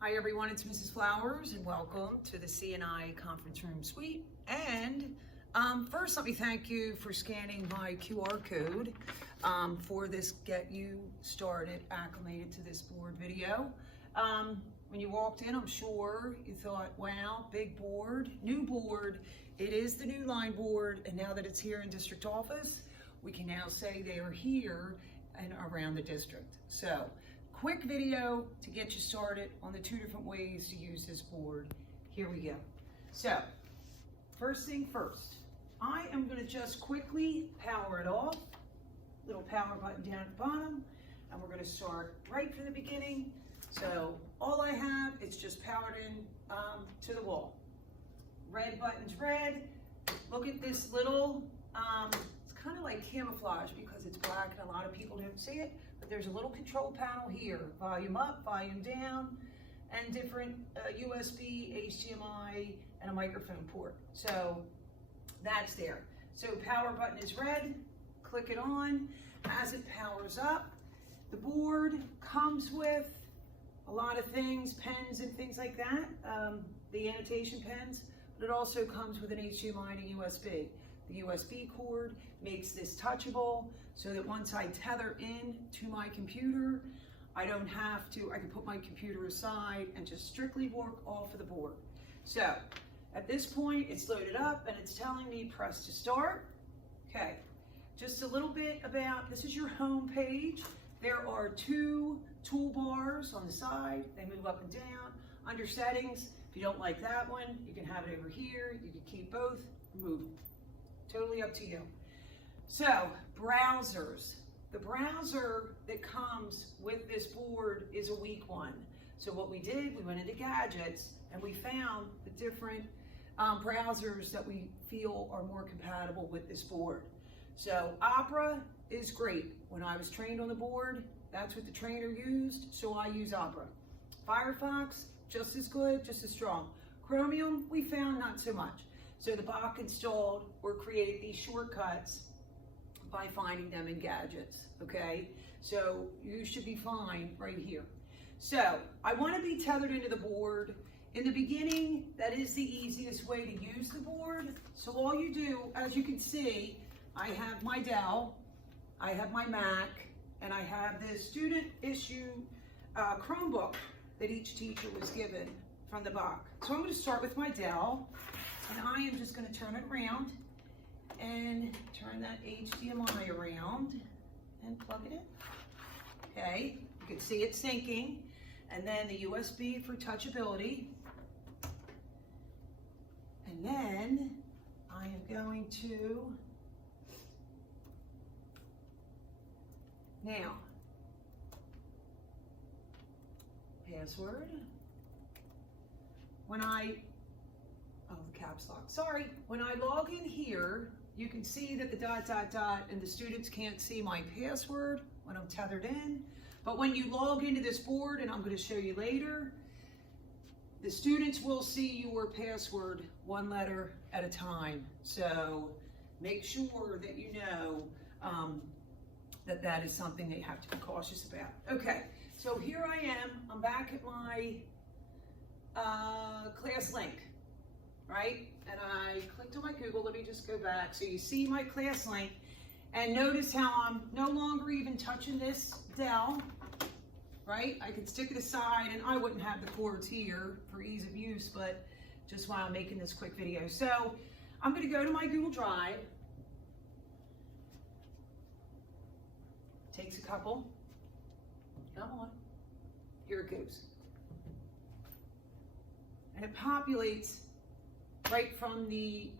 Hi everyone, it's Mrs. Flowers and welcome to the CNI Conference Room Suite. And first let me thank you for scanning my QR code for this Get You Started Acclimated to This Board video. When you walked in, I'm sure you thought, wow, big board, new board. It is the Newline Board, and now that it's here in district office, we can now say they are here and around the district. So, quick video to get you started on the two different ways to use this board. Here we go. So, first thing first, I am going to just quickly power it off. Little power button down at the bottom, and we're going to start right from the beginning. So, all I have is just powered in to the wall. Red button's red. Look at this little, it's kind of like camouflage because it's black and a lot of people don't see it, but there's a little control panel here, volume up, volume down, and different USB, HDMI, and a microphone port. So that's there. So power button is red, click it on. As it powers up, the board comes with a lot of things, pens and things like that, the annotation pens, but it also comes with an HDMI and a USB. The USB cord makes this touchable so that once I tether in to my computer, I don't have to, I can put my computer aside and just strictly work off of the board. So at this point, it's loaded up and it's telling me press to start. Okay, just a little bit about, this is your home page. There are two toolbars on the side. They move up and down. Under settings, if you don't like that one, you can have it over here. You can keep both, move them. Totally up to you. So, browsers. The browser that comes with this board is a weak one. So what we did, we went into gadgets and we found the different browsers that we feel are more compatible with this board. So Opera is great. When I was trained on the board, that's what the trainer used, so I use Opera. Firefox, just as good, just as strong. Chromium, we found not so much. So the Bach installed or created these shortcuts by finding them in gadgets, okay? So you should be fine right here. So I want to be tethered into the board. In the beginning, that is the easiest way to use the board. So all you do, as you can see, I have my Dell, I have my Mac, and I have this student issue Chromebook that each teacher was given from the Bach. So I'm going to start with my Dell, and I am just going to turn it around and turn that HDMI around and plug it in. Okay, you can see it syncing, and then the USB for touchability. And then I am going to, now, password. When I, oh, the caps lock, sorry. When I log in here, you can see that the ... and the students can't see my password when I'm tethered in. But when you log into this board, and I'm going to show you later, the students will see your password one letter at a time. So make sure that you know that is something that you have to be cautious about. Okay, so here I am. I'm back at my class link, right? And I clicked on my Google. Let me just go back. So you see my class link, and notice how I'm no longer even touching this Dell, right? I can stick it aside, and I wouldn't have the cords here for ease of use, but just while I'm making this quick video. So I'm going to go to my Google Drive. Takes a couple. Come on. Here it goes. And it populates right from the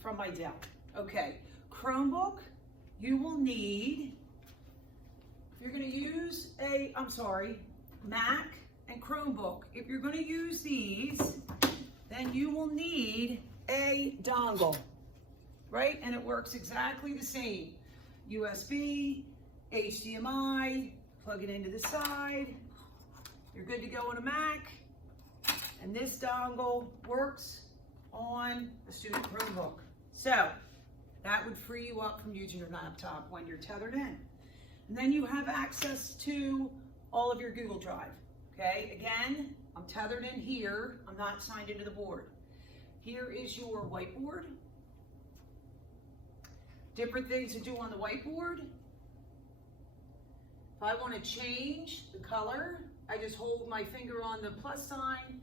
from my Dell. Okay. Chromebook, you will need, if you're going to use a, Mac and Chromebook, if you're going to use these, then you will need a dongle, right? And it works exactly the same. USB, HDMI, plug it into the side. You're good to go on a Mac. And this dongle works on a student Chromebook. So that would free you up from using your laptop when you're tethered in. And then you have access to all of your Google Drive. Okay, again, I'm tethered in here. I'm not signed into the board. Here is your whiteboard. Different things to do on the whiteboard. If I want to change the color, I just hold my finger on the plus sign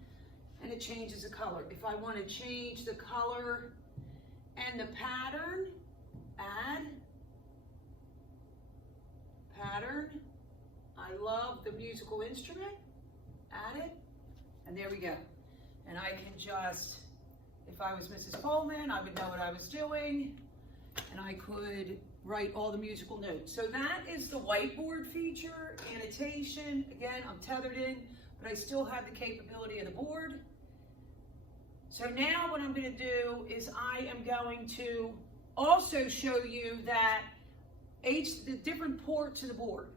and it changes the color. If I want to change the color and the pattern, add, pattern. I love the musical instrument, add it, and there we go. And I can just, if I was Mrs. Coleman, I would know what I was doing, and I could write all the musical notes. So that is the whiteboard feature, annotation. Again, I'm tethered in, but I still have the capability of the board. So now what I'm going to do is I am going to also show you that the different ports of the board.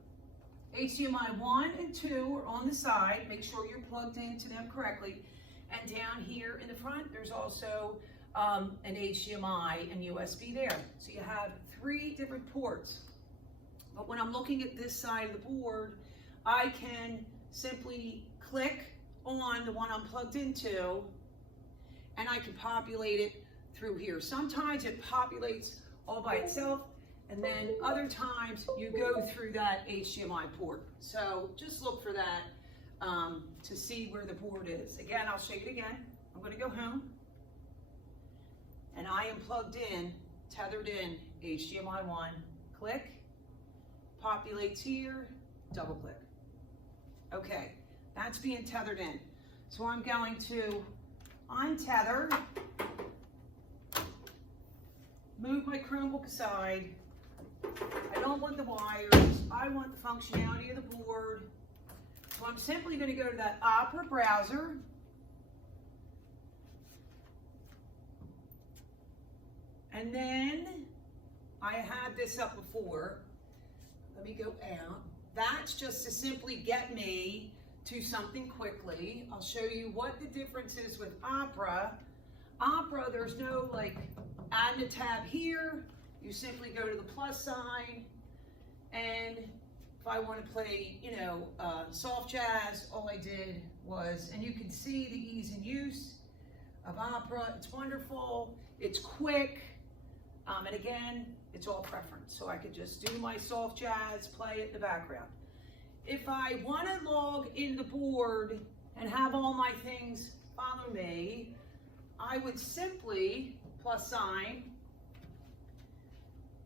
HDMI 1 and 2 are on the side. Make sure you're plugged into them correctly. And down here in the front, there's also an HDMI and USB there. So you have 3 different ports. But when I'm looking at this side of the board, I can simply click on the one I'm plugged into, and I can populate it through here. Sometimes it populates all by itself, and then other times you go through that HDMI port. So just look for that to see where the board is. Again, I'll show you it again. I'm going to go home, and I am plugged in, tethered in, HDMI 1. Click, populates here, double click. Okay, that's being tethered in. So I'm going to untether, move my Chromebook aside. I don't want the wires, I want the functionality of the board. So I'm simply going to go to that Opera browser. And then I had this up before. Let me go out. That's just to simply get me to something quickly. I'll show you what the difference is with Opera. Opera, there's no like add a tab here. You simply go to the plus sign, and if I want to play, you know, soft jazz, all I did was, and you can see the ease and use of Opera. It's wonderful, it's quick, and again, it's all preference. So I could just do my soft jazz, play it in the background. If I want to log in the board and have all my things follow me, I would simply plus sign.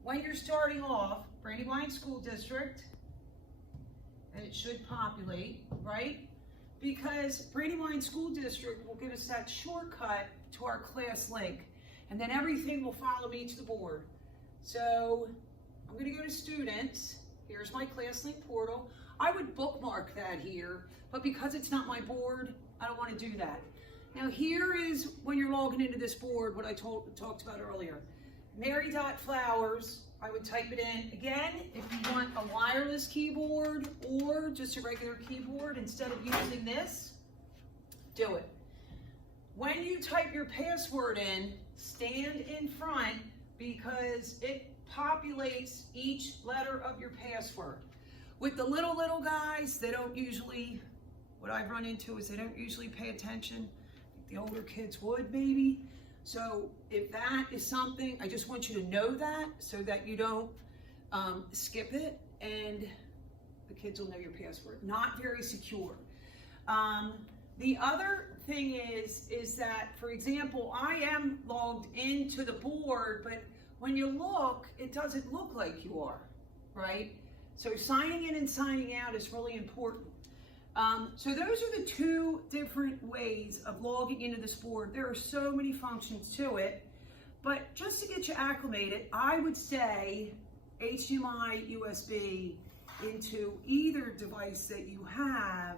When you're starting off, Brandywine School District, and it should populate, right? Because Brandywine School District will give us that shortcut to our class link, and then everything will follow me to the board. So I'm going to go to students. Here's my class link portal. I would bookmark that here, but because it's not my board, I don't want to do that. Now here is when you're logging into this board, what I talked about earlier. Mary.Flowers, I would type it in. Again, if you want a wireless keyboard or just a regular keyboard instead of using this, do it. When you type your password in, stand in front because it populates each letter of your password. With the little guys, they don't usually, what I've run into is they don't usually pay attention. The older kids would maybe. So if that is something, I just want you to know that so that you don't skip it and the kids will know your password. Not very secure. The other thing is that, for example, I am logged into the board, but when you look, it doesn't look like you are, right? So signing in and signing out is really important. So those are the 2 different ways of logging into this board. There are so many functions to it, but just to get you acclimated, I would say HDMI, USB into either device that you have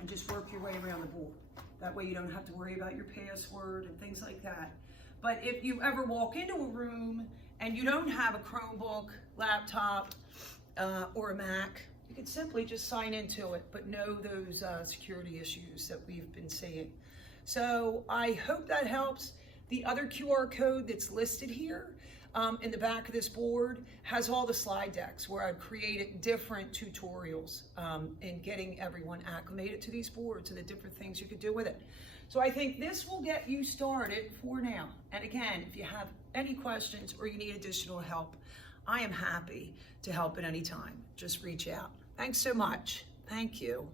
and just work your way around the board. That way you don't have to worry about your password and things like that. But if you ever walk into a room and you don't have a Chromebook, laptop, or a Mac, you can simply just sign into it, but know those security issues that we've been seeing. So I hope that helps. The other QR code that's listed here, in the back of this board has all the slide decks where I've created different tutorials in getting everyone acclimated to these boards and the different things you could do with it. So I think this will get you started for now. And again, if you have any questions or you need additional help, I am happy to help at any time. Just reach out. Thanks so much. Thank you.